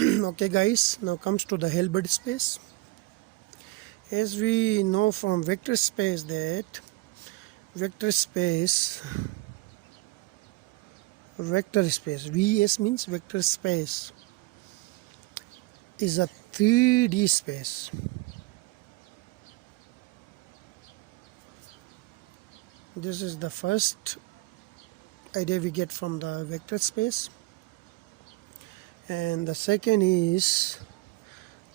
Okay guys, now comes to the Hilbert space. As we know from vector space that vector space VS means vector space is a 3D space. This is the first idea we get from the vector space, and the second is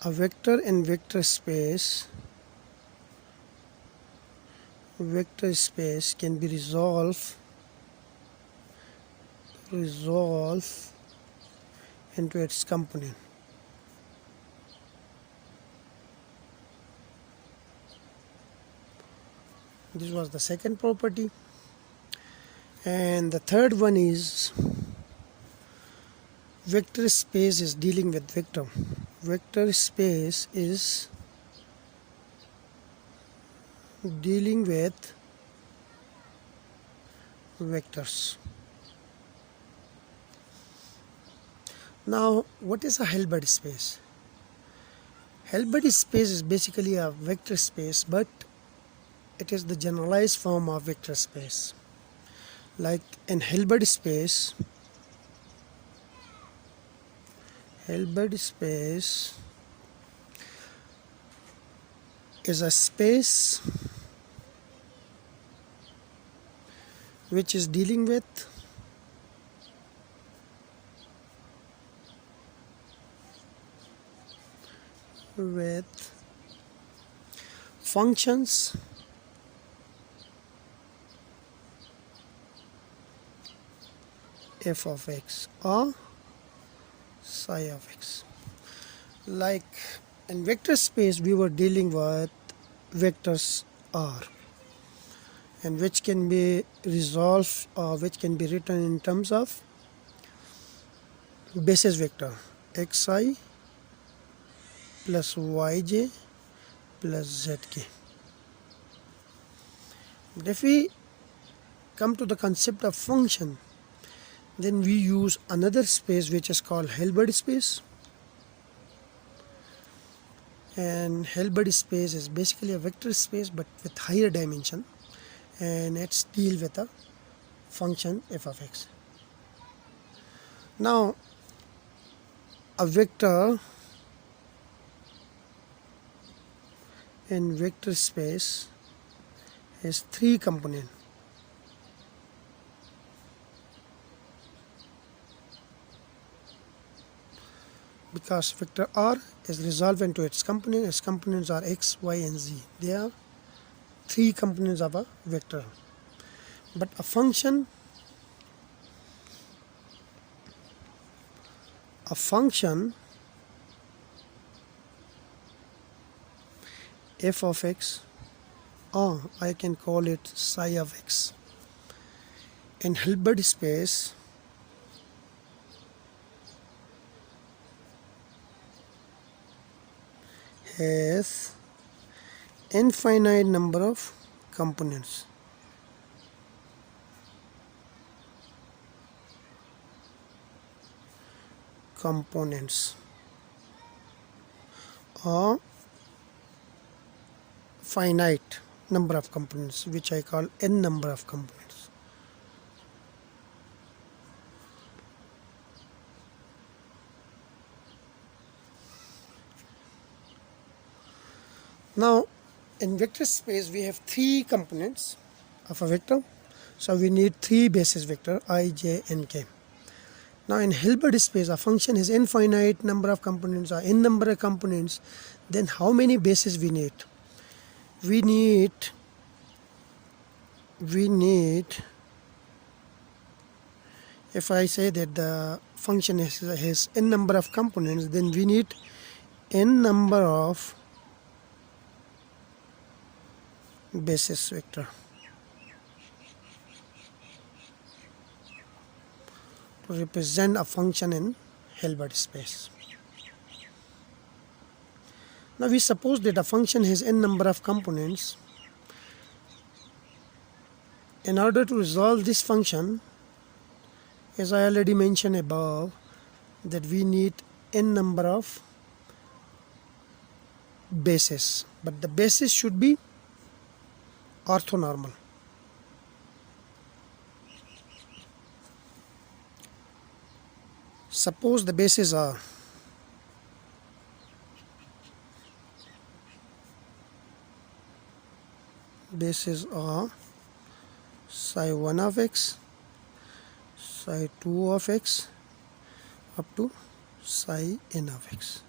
a vector and vector space can be resolved into its component. This was the second property, and the third one is vector space is dealing with vector. Vector space is dealing with vectors. Now, what is a Hilbert space? Hilbert space is basically a vector space, but it is the generalized form of vector space. Like in Hilbert space is a space which is dealing with functions f of x or psi of x. Like in vector space we were dealing with vectors r, and which can be resolved or which can be written in terms of basis vector xi plus yj plus zk. But if we come to the concept of function, then we use another space which is called Hilbert space. And Hilbert space is basically a vector space but with higher dimension, and it's deal with a function f of x. Now, a vector in vector space has three components. Because vector r is resolved into its components are x, y and z. There are three components of a vector. But a function f of x, or I can call it psi of x, in Hilbert space has infinite number of components. Or finite number of components, which I call n number of components. Now, in vector space we have three components of a vector, so we need three basis vector I, j and k. Now in Hilbert space a function has infinite number of components or n number of components. Then how many bases we need? We need if I say that the function has n number of components, then we need n number of basis vector to represent a function in Hilbert space. Now we suppose that a function has n number of components. In order to resolve this function, as I already mentioned above, that we need n number of bases, but the basis should be orthonormal. Suppose the bases are psi 1 of x, psi 2 of x, up to psi n of x.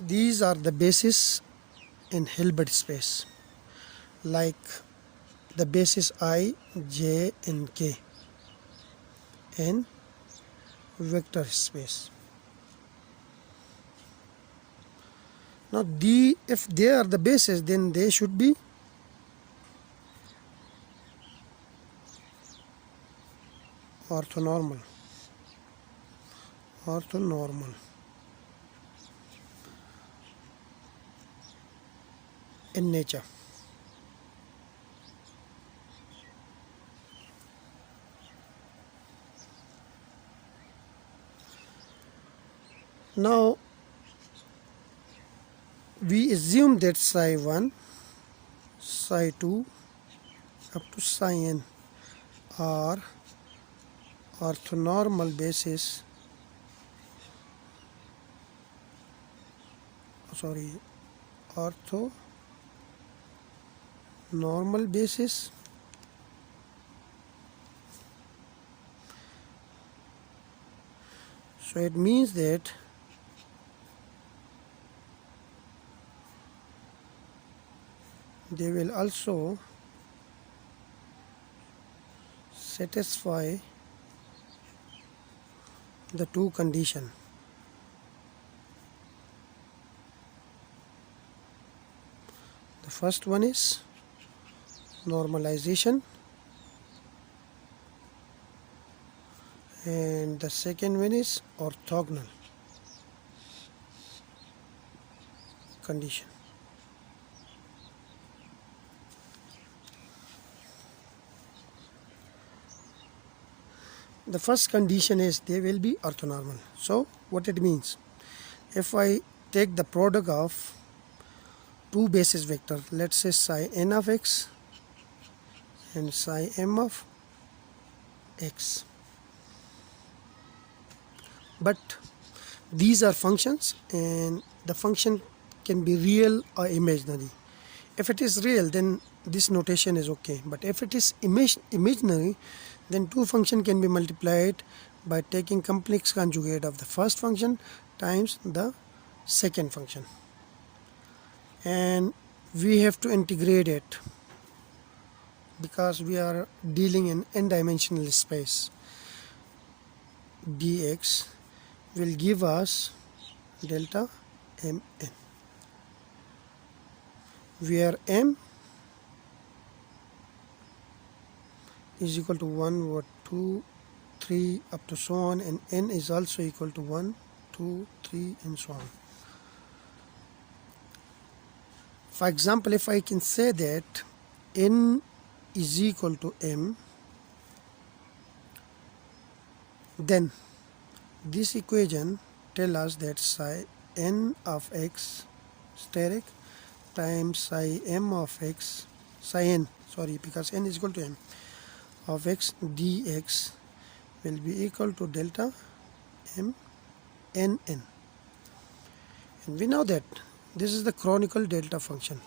These are the bases in Hilbert space, like the basis I, j, and k in vector space. Now, if they are the bases, then they should be orthonormal in nature. Now, we assume that psi 1, psi 2 up to psi n are orthonormal bases, orthonormal bases so it means that they will also satisfy the two conditions. The first one is normalization, and the second one is orthogonal condition. The first condition is they will be orthonormal. So what it means, if I take the product of two basis vectors, let's say psi n of x and psi m of x, but these are functions and the function can be real or imaginary. If it is real, then this notation is okay, but if it is imaginary, then two functions can be multiplied by taking complex conjugate of the first function times the second function, and we have to integrate it because we are dealing in n-dimensional space. Dx will give us delta mn, where m is equal to 1 or 2, 3 up to so on, and n is also equal to 1, 2, 3 and so on. For example, if I can say that n is equal to m, then this equation tells us that psi n of x steric times psi m of x, because n is equal to m of x dx will be equal to delta m n n. And we know that this is the canonical delta function.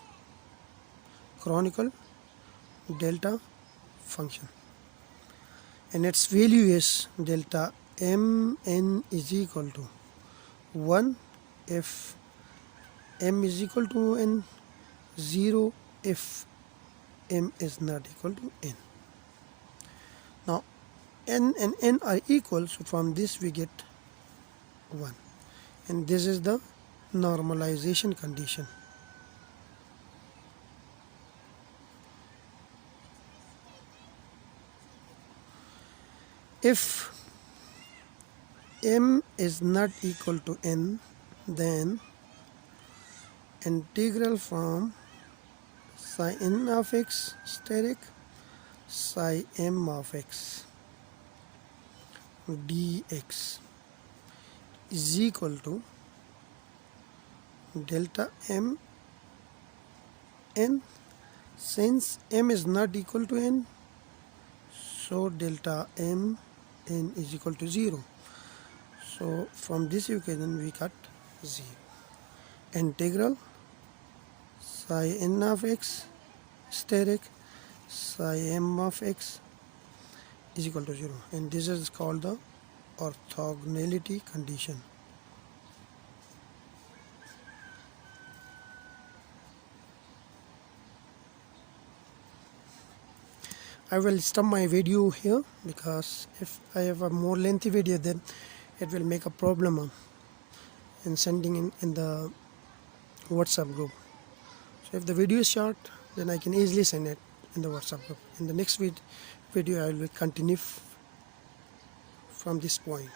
And its value is delta mn is equal to 1 if m is equal to n, 0 if m is not equal to n. Now n and n are equal, so from this we get 1, and this is the normalization condition. If m is not equal to n, then integral from psi n of x steric psi m of x dx is equal to delta m n. Since m is not equal to n, so delta m n is equal to 0. So from this equation we got 0. Integral psi n of x steric psi m of x is equal to 0, and this is called the orthogonality condition. I will stop my video here, because if I have a more lengthy video, then it will make a problem in sending in the WhatsApp group. So if the video is short, then I can easily send it in the WhatsApp group. In the next video I will continue from this point.